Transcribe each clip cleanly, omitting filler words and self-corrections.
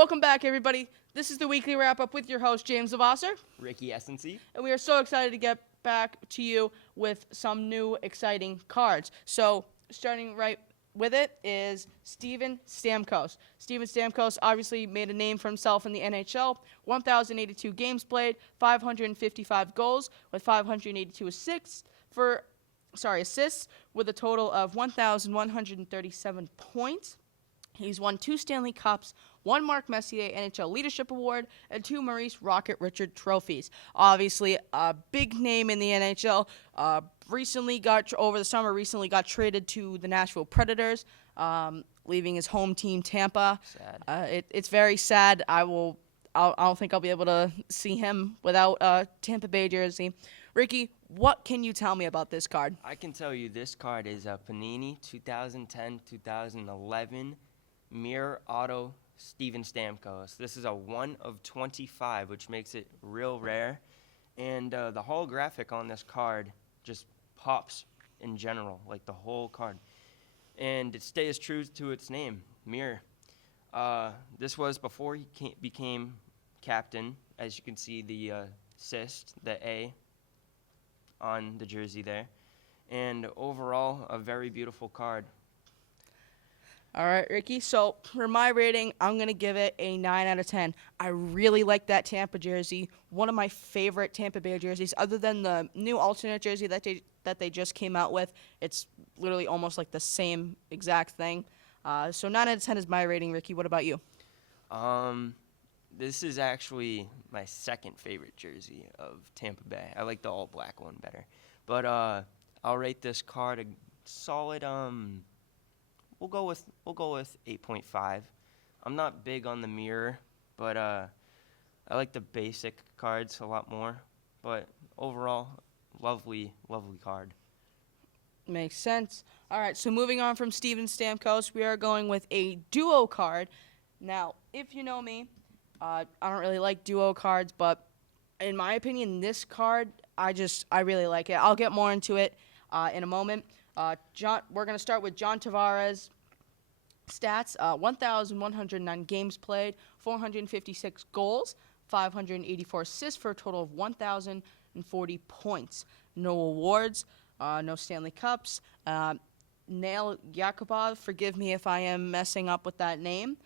Welcome back, everybody. This is the weekly wrap-up with your host, James LEVASSEUR. Ricky ESANCY. And we are so excited to get back to you with some new exciting cards. So, starting right with it is Steven Stamkos. Steven Stamkos obviously made a name for himself in the NHL. 1,082 games played, 555 goals with 582 assists with a total of 1,137 points. He's won 2 Stanley Cups, 1 Mark Messier NHL Leadership Award, and 2 Maurice "Rocket" Richard trophies. Obviously, a big name in the NHL. Recently got traded to the Nashville Predators, leaving his home team Tampa. Sad. It's very sad. I don't think I'll be able to see him without a Tampa Bay jersey. Ricky, what can you tell me about this card? I can tell you this card is a Panini 2010-2011 Mirror Auto Steven Stamkos. This is a 1 of 25, which makes it real rare. And the holographic on this card just pops in general, like the whole card. And it stays true to its name, Mirror. This was before he became captain. As you can see, the cyst, the A on the jersey there. And overall, a very beautiful card. All right, Ricky. So for my rating, I'm going to give it a 9 out of 10. I really like that Tampa jersey. One of my favorite Tampa Bay jerseys, other than the new alternate jersey that they just came out with. It's literally almost like the same exact thing. So 9 out of 10 is my rating, Ricky. What about you? This is actually my second favorite jersey of Tampa Bay. I like the all-black one better. But I'll rate this card a solid we'll go with 8.5. I'm not big on the mirror, but I like the basic cards a lot more. But overall, lovely card. Makes sense. All right, so moving on from Steven Stamkos, we are going with a duo card. Now, if you know me, I don't really like duo cards, but in my opinion, this card, I really like it. I'll get more into it in a moment. We're going to start with John Tavares' stats. 1,109 games played, 456 goals, 584 assists for a total of 1,040 points. No awards, no Stanley Cups. YAKUPOV, forgive me if I am messing up with that name.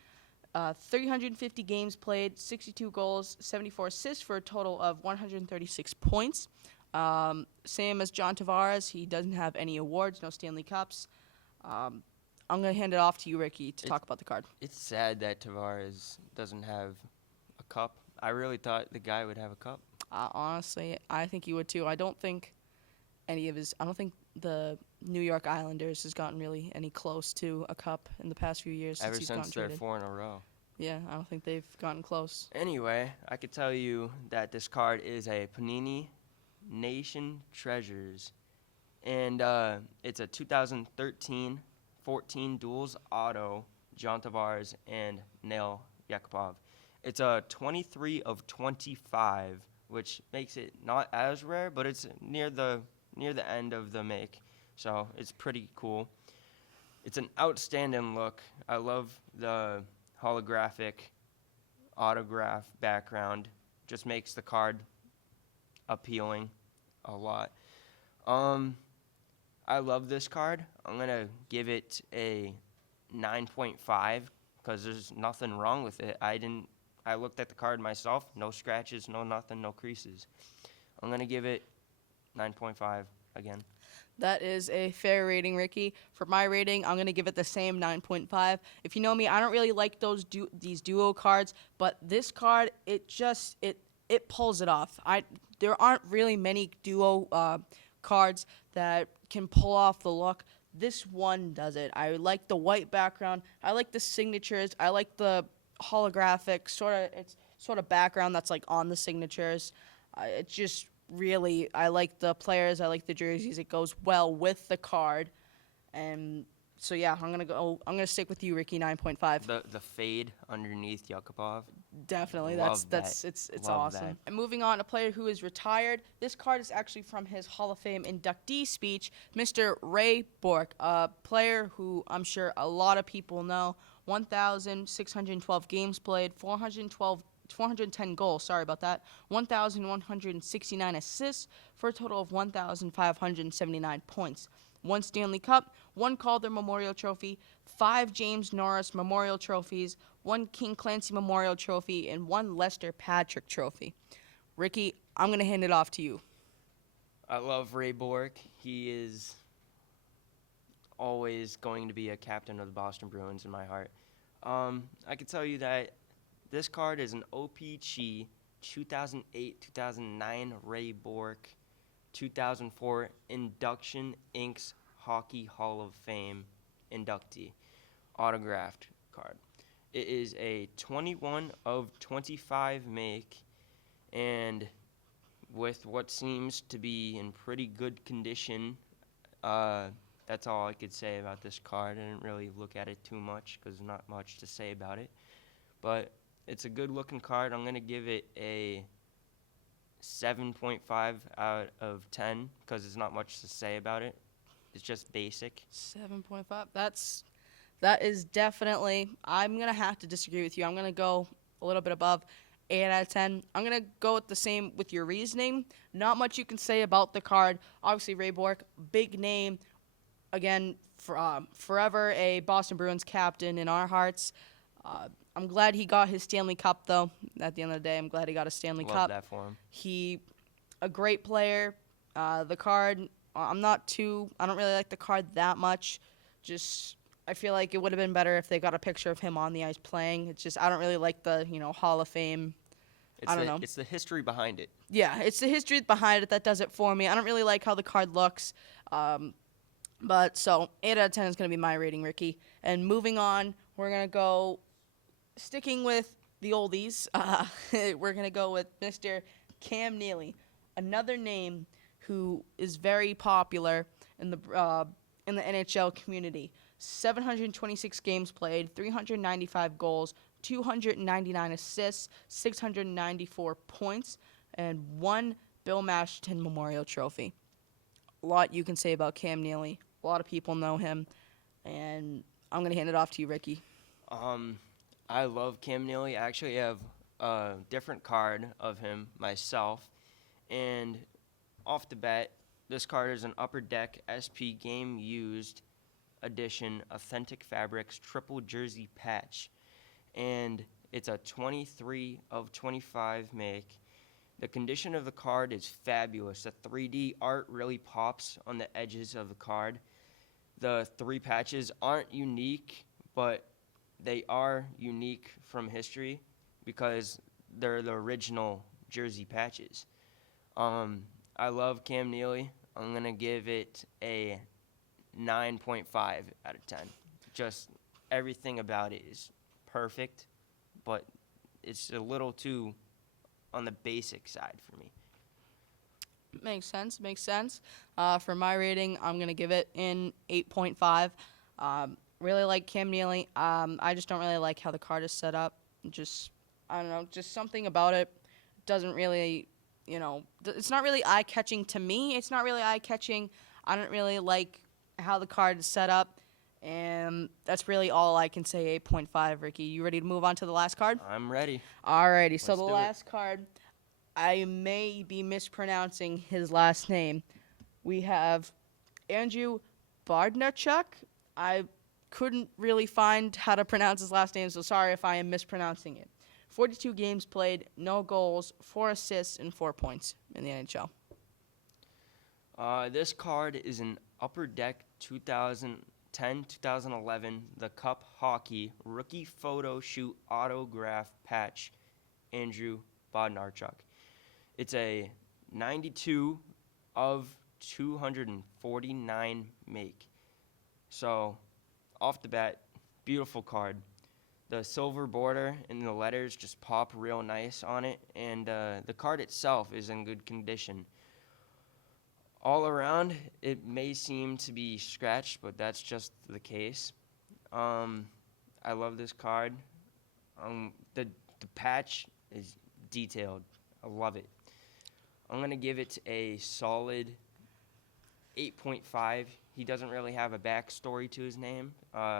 350 games played, 62 goals, 74 assists for a total of 136 points. Same as John Tavares, he doesn't have any awards, no Stanley Cups. I'm going to hand it off to you, Ricky, to talk about the card. It's sad that Tavares doesn't have a cup. I really thought the guy would have a cup. Honestly, I think he would too. I don't think the New York Islanders has gotten really any close to a cup in the past few years Ever he's since gotten they're traded. 4 in a row. Yeah, I don't think they've gotten close. Anyway, I could tell you that this card is a Panini Nation Treasures. And it's a 2013-14 Duels Auto, John Tavares and YAKUPOV. It's a 23 of 25, which makes it not as rare, but it's near the end of the make. So it's pretty cool. It's an outstanding look. I love the holographic autograph background. Just makes the card appealing a lot. I love this card. I'm going to give it a 9.5 because there's nothing wrong with it. I looked at the card myself. No scratches, no nothing, no creases. I'm going to give it 9.5 again. That is a fair rating, Ricky. For my rating, I'm going to give it the same 9.5. If you know me, I don't really like these duo cards, but this card, it pulls it off. There aren't really many duo cards that can pull off the look. This one does it. I like the white background. I like the signatures. I like the holographic sort of background that's like on the signatures. It's just really, I like the players, I like the jerseys. It goes well with the card, and so yeah, I'm gonna stick with you, Ricky. 9.5. The fade underneath YAKUPOV. Definitely, Love it's Love awesome. that. And moving on, a player who is retired. This card is actually from his Hall of Fame inductee speech, Mr. Ray Bourque, a player who I'm sure a lot of people know. 1,612 games played, 410 goals, sorry about that, 1,169 assists for a total of 1,579 points. 1 Stanley Cup, 1 Calder Memorial Trophy, 5 James Norris Memorial Trophies, 1 King Clancy Memorial Trophy, and 1 Lester Patrick Trophy. Ricky, I'm going to hand it off to you. I love Ray Bourque. He is always going to be a captain of the Boston Bruins in my heart. I can tell you that this card is an OPG 2008-2009 Ray Bourque 2004 Induction Inks Hockey Hall of Fame inductee autographed card. It is a 21 of 25 make, and with what seems to be in pretty good condition. That's all I could say about this card. I didn't really look at it too much because there's not much to say about it. But it's a good-looking card. I'm going to give it a 7.5 out of 10 because there's not much to say about it. It's just basic. 7.5. That is definitely. I'm gonna have to disagree with you. I'm gonna go a little bit above 8 out of 10. I'm gonna go with the same with your reasoning. Not much you can say about the card. Obviously, Ray Bourque, big name. Again, forever a Boston Bruins captain in our hearts. I'm glad he got his Stanley Cup, though. At the end of the day, I'm glad he got a Stanley Cup. Love that for him. He, a great player. The card, I don't really like the card that much. Just, I feel like it would have been better if they got a picture of him on the ice playing. It's just, I don't really like the, Hall of Fame. I don't know. It's the history behind it. Yeah, it's the history behind it that does it for me. I don't really like how the card looks. But so 8 out of 10 is going to be my rating, Ricky. And moving on, we're going to go, sticking with the oldies, we're going to go with Mr. Cam Neely, another name who is very popular in the NHL community. 726 games played, 395 goals, 299 assists, 694 points, and 1 Bill Masterton Memorial Trophy. A lot you can say about Cam Neely. A lot of people know him, and I'm going to hand it off to you, Ricky. I love Cam Neely. I actually have a different card of him myself, and off the bat, this card is an Upper Deck SP Game Used Edition Authentic Fabrics Triple Jersey Patch, and it's a 23 of 25 make. The condition of the card is fabulous. The 3D art really pops on the edges of the card. The 3 patches aren't unique, but they are unique from history because they're the original jersey patches. I love Cam Neely. I'm going to give it a 9.5 out of 10. Just everything about it is perfect, but it's a little too on the basic side for me. Makes sense. For my rating, I'm going to give it an 8.5. Really like Cam Neely. I just don't really like how the card is set up. I don't know, just something about it doesn't really, it's not really eye-catching to me. It's not really eye-catching. I don't really like how the card is set up. And that's really all I can say, 8.5, Ricky. You ready to move on to the last card? I'm ready. Alrighty, so Let's the do it. last card, I may be mispronouncing his last name. We have Andrew BODNARCHUK. I couldn't really find how to pronounce his last name, so sorry if I am mispronouncing it. 42 games played, no goals, 4 assists, and 4 points in the NHL. This card is an Upper Deck 2010-2011 The Cup Hockey Rookie Photo Shoot Autograph Patch, Andrew BODNARCHUK. It's a 92 of 249 make. So, off the bat, beautiful card. The silver border and the letters just pop real nice on it, and the card itself is in good condition. All around, it may seem to be scratched, but that's just the case. I love this card. The patch is detailed. I love it. I'm going to give it a solid 8.5. He doesn't really have a backstory to his name,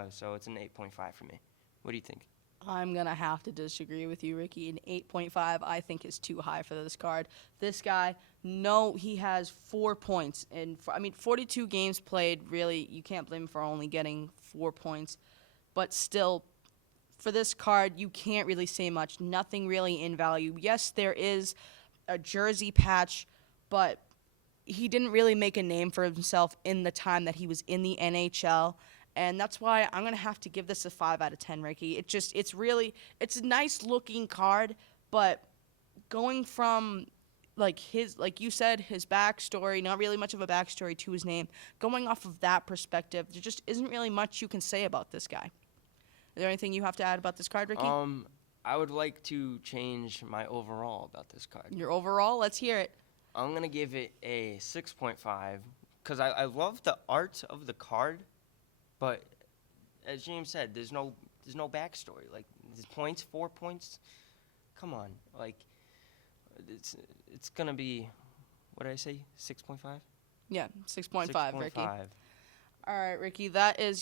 so it's an 8.5 for me. What do you think? I'm going to have to disagree with you, Ricky. An 8.5 I think is too high for this card. This guy, no, he has 4 points. And 42 games played, really, you can't blame him for only getting 4 points. But still, for this card, you can't really say much. Nothing really in value. Yes, there is a jersey patch, but he didn't really make a name for himself in the time that he was in the NHL. And that's why I'm going to have to give this a 5 out of 10, Ricky. It's a nice looking card, but going from like you said, his backstory, not really much of a backstory to his name, going off of that perspective, there just isn't really much you can say about this guy. Is there anything you have to add about this card, Ricky? I would like to change my overall about this card. Your overall? Let's hear it. I'm going to give it a 6.5 because I love the art of the card. But as James said, there's no backstory. Like, there's points, 4 points. Come on, like, it's gonna be, what did I say? 6.5. Yeah, 6.5, Ricky. 6.5. All right, Ricky.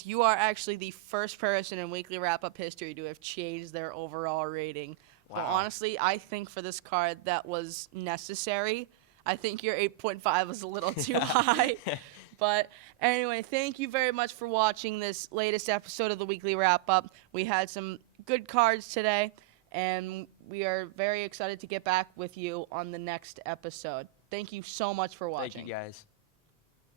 You are actually the first person in Weekly Wrap-Up history to have changed their overall rating. Wow. But honestly, I think for this card that was necessary. I think your 8.5 was a little too high. But anyway, thank you very much for watching this latest episode of the Weekly Wrap-Up. We had some good cards today, and we are very excited to get back with you on the next episode. Thank you so much for watching. Thank you, guys.